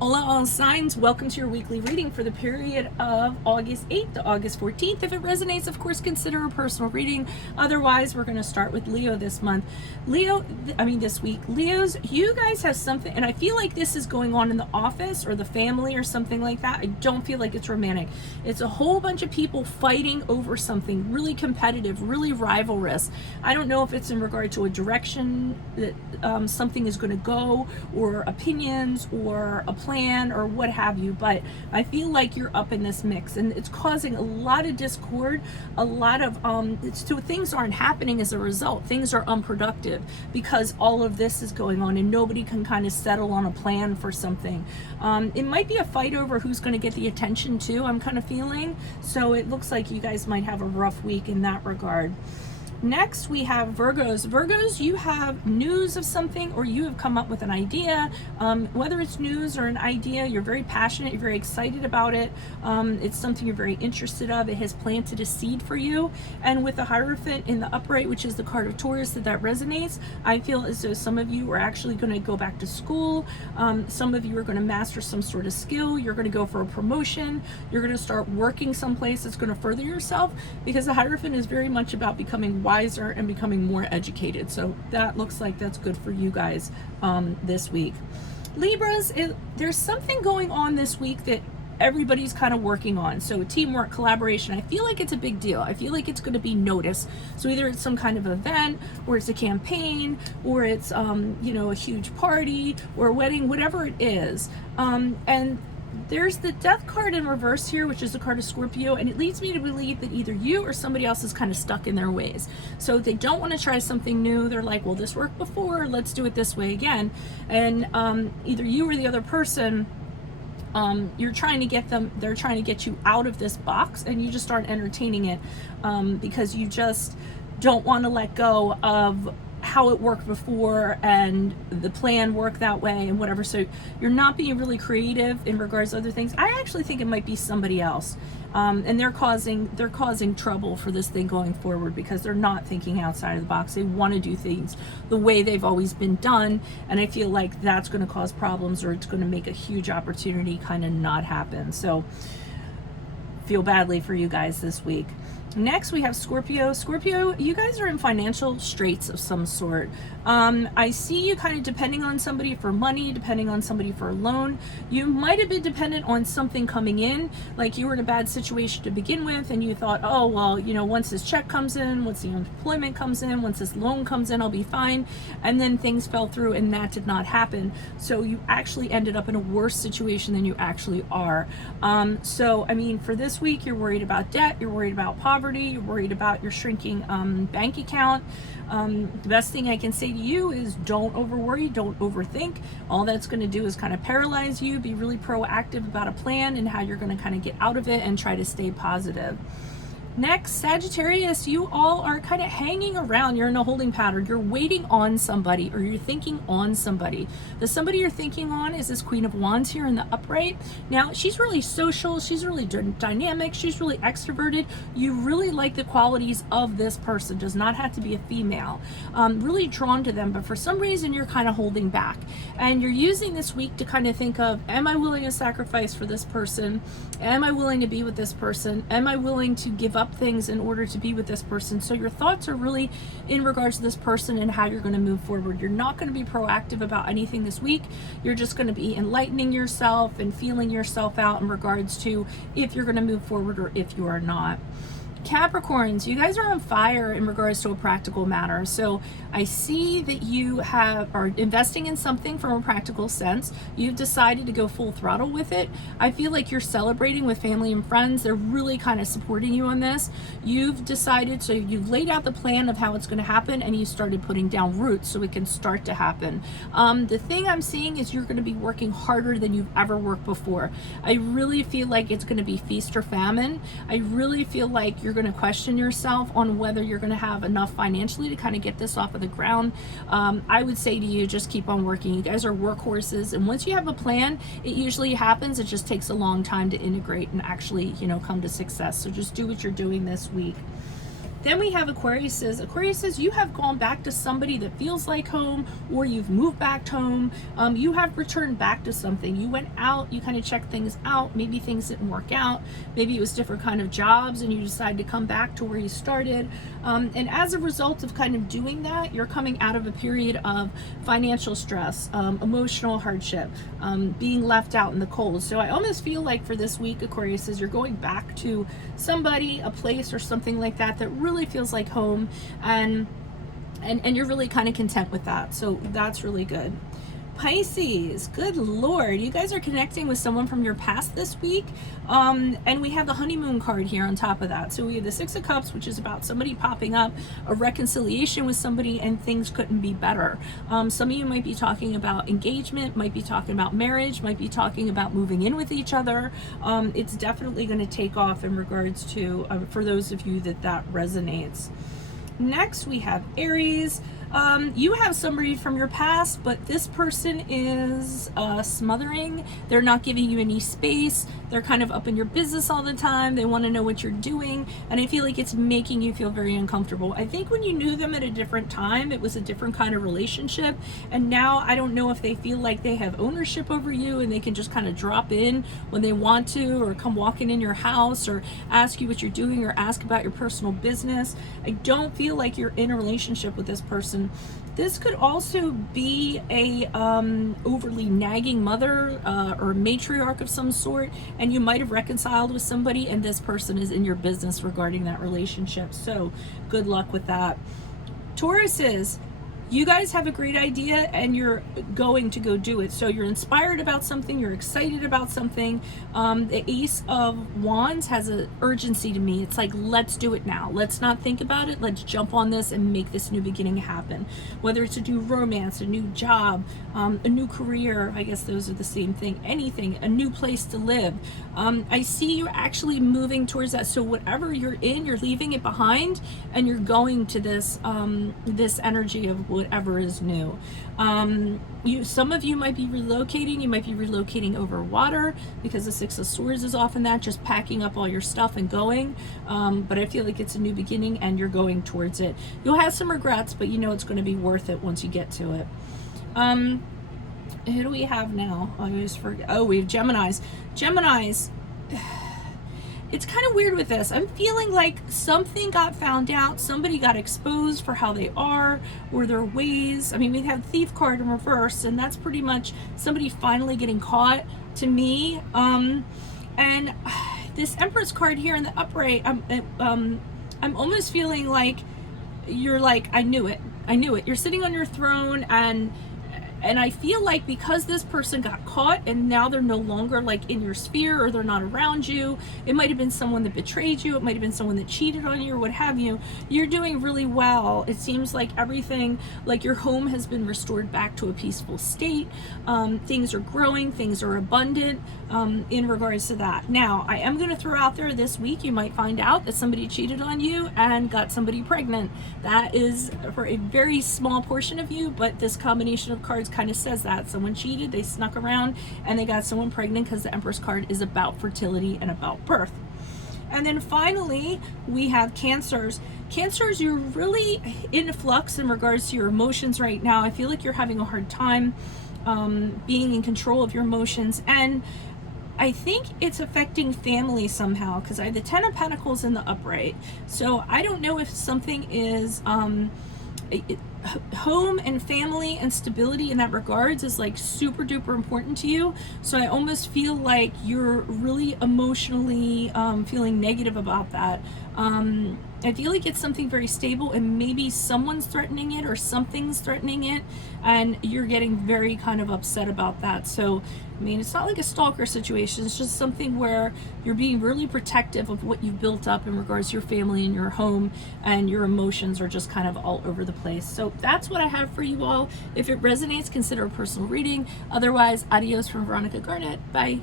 Hola, all signs. Welcome to your weekly reading for the period of August 8th to August 14th. If it resonates, of course, consider a personal reading. Otherwise, we're going to start with Leo this month. This week. Leos, you guys have something, and I feel like this is going on in the office or the family or something like that. I don't feel like it's romantic. It's a whole bunch of people fighting over something really competitive, really rivalrous. I don't know if it's in regard to a direction that something is going to go, or opinions, or a plan, or what have you, but I feel like you're up in this mix, and it's causing a lot of discord, a lot of things aren't happening as a result. Things are unproductive because all of this is going on, and nobody can kind of settle on a plan for something. It might be a fight over who's going to get the attention too, I'm kind of feeling. So it looks like you guys might have a rough week in that regard. Next, we have Virgos. Virgos, you have news of something, or you have come up with an idea. Whether it's news or an idea, you're very passionate, you're very excited about it. It's something you're very interested of. It has planted a seed for you. And with the Hierophant in the upright, which is the card of Taurus, that resonates. I feel as though some of you are actually going to go back to school. Some of you are going to master some sort of skill. You're going to go for a promotion. You're going to start working someplace that's going to further yourself, because the Hierophant is very much about becoming wiser and becoming more educated. So that looks like that's good for you guys this week. Libras, there's something going on this week that everybody's kind of working on. So teamwork, collaboration, I feel like it's a big deal. I feel like it's going to be noticed. So either it's some kind of event, or it's a campaign, or it's a huge party or a wedding, whatever it is. And there's the Death card in reverse here, which is the card of Scorpio, and it leads me to believe that either you or somebody else is kind of stuck in their ways. So they don't want to try something new. They're like, well, this worked before, let's do it this way again. And either you or the other person, they're trying to get you out of this box, and you just aren't entertaining it because you just don't want to let go of how it worked before, and the plan worked that way and whatever. So you're not being really creative in regards to other things. I actually think it might be somebody else, and they're causing trouble for this thing going forward, because they're not thinking outside of the box. They want to do things the way they've always been done, and I feel like that's going to cause problems, or it's going to make a huge opportunity kind of not happen. So feel badly for you guys this week. Next, we have Scorpio. Scorpio, you guys are in financial straits of some sort. I see you kind of depending on somebody for money, depending on somebody for a loan. You might have been dependent on something coming in, like you were in a bad situation to begin with, and you thought, oh, well, once this check comes in, once the employment comes in, once this loan comes in, I'll be fine. And then things fell through, and that did not happen. So you actually ended up in a worse situation than you actually are. For this week, you're worried about debt, you're worried about poverty, you're worried about your shrinking bank account. The best thing I can say to you is don't over worry, don't overthink. All that's going to do is kind of paralyze you. Be really proactive about a plan and how you're going to kind of get out of it, and try to stay positive. Next, Sagittarius, you all are kind of hanging around. You're in a holding pattern. You're waiting on somebody, or you're thinking on somebody. The somebody you're thinking on is this Queen of Wands here in the upright. Now, she's really social. She's really dynamic. She's really extroverted. You really like the qualities of this person. Does not have to be a female. Really drawn to them, but for some reason, you're kind of holding back. And you're using this week to kind of think of, am I willing to sacrifice for this person? Am I willing to be with this person? Am I willing to give up things in order to be with this person? So your thoughts are really in regards to this person and how you're going to move forward. You're not going to be proactive about anything this week. You're just going to be enlightening yourself and feeling yourself out in regards to if you're going to move forward or if you are not. Capricorns, you guys are on fire in regards to a practical matter. So I see that you are investing in something from a practical sense. You've decided to go full throttle with it. I feel like you're celebrating with family and friends. They're really kind of supporting you on this. You've decided, so you've laid out the plan of how it's going to happen, and you started putting down roots so it can start to happen. The thing I'm seeing is you're going to be working harder than you've ever worked before. I really feel like it's going to be feast or famine. I really feel like you're going to question yourself on whether you're going to have enough financially to kind of get this off of the ground. I would say to you, just keep on working. You guys are workhorses, and once you have a plan, it usually happens. It just takes a long time to integrate and actually, come to success. So just do what you're doing this week. Then we have Aquarius says, you have gone back to somebody that feels like home, or you've moved back home. You have returned back to something. You went out, you kind of checked things out. Maybe things didn't work out. Maybe it was different kind of jobs and you decided to come back to where you started. And as a result of kind of doing that, you're coming out of a period of financial stress, emotional hardship, being left out in the cold. So I almost feel like for this week, Aquarius says, you're going back to somebody, a place or something like that really feels like home, and you're really kind of content with that. So that's really good. Pisces, good Lord, you guys are connecting with someone from your past this week. And we have the honeymoon card here on top of that. So we have the Six of Cups, which is about somebody popping up, a reconciliation with somebody, and things couldn't be better. Some of you might be talking about engagement, might be talking about marriage, might be talking about moving in with each other. It's definitely going to take off in regards to, for those of you that resonates. Next, we have Aries. You have somebody from your past, but this person is smothering. They're not giving you any space. They're kind of up in your business all the time. They want to know what you're doing, and I feel like it's making you feel very uncomfortable. I think when you knew them at a different time, it was a different kind of relationship, and now I don't know if they feel like they have ownership over you and they can just kind of drop in when they want to, or come walking in your house, or ask you what you're doing, or ask about your personal business. I don't feel like you're in a relationship with this person. This could also be a overly nagging mother or matriarch of some sort, and you might have reconciled with somebody and this person is in your business regarding that relationship. So good luck with that. Tauruses, you guys have a great idea and you're going to go do it. So you're inspired about something, you're excited about something. The Ace of Wands has an urgency to me. It's like, let's do it now. Let's not think about it. Let's jump on this and make this new beginning happen. Whether it's a new romance, a new job, a new career, I guess those are the same thing. Anything, a new place to live. I see you actually moving towards that. So whatever you're in, you're leaving it behind and you're going to this, this energy of whatever is new. Some of you might be relocating. You might be relocating over water, because the Six of Swords is often that, just packing up all your stuff and going. But I feel like it's a new beginning and you're going towards it. You'll have some regrets, but you know it's going to be worth it once you get to it. Who do we have now? I always forget. Oh, we have Geminis. Geminis. It's kind of weird with this. I'm feeling like something got found out, somebody got exposed for how they are or their ways. I mean, we have Thief card in reverse, and that's pretty much somebody finally getting caught to me. And this Empress card here in the upright, I'm almost feeling like you're like, I knew it. You're sitting on your throne, and I feel like because this person got caught and now they're no longer like in your sphere, or they're not around you, it might have been someone that betrayed you, it might have been someone that cheated on you or what have you, you're doing really well. It seems like everything, like your home has been restored back to a peaceful state. Things are growing, things are abundant in regards to that. Now, I am going to throw out there this week, you might find out that somebody cheated on you and got somebody pregnant. That is for a very small portion of you, but this combination of cards kind of says that someone cheated, they snuck around, and they got someone pregnant, because the Empress card is about fertility and about birth. And then finally, we have Cancers. Cancers, you're really in flux in regards to your emotions right now. I feel like you're having a hard time being in control of your emotions, and I think it's affecting family somehow, because I have the Ten of Pentacles in the upright. So I don't know if something is home and family and stability in that regards is like super duper important to you. So I almost feel like you're really emotionally feeling negative about that. I feel like it's something very stable, and maybe someone's threatening it or something's threatening it, and you're getting very kind of upset about that. So I mean, it's not like a stalker situation. It's just something where you're being really protective of what you've built up in regards to your family and your home, and your emotions are just kind of all over the place. So that's what I have for you all. If it resonates, consider a personal reading. Otherwise, adios from Veronica Garnett. Bye.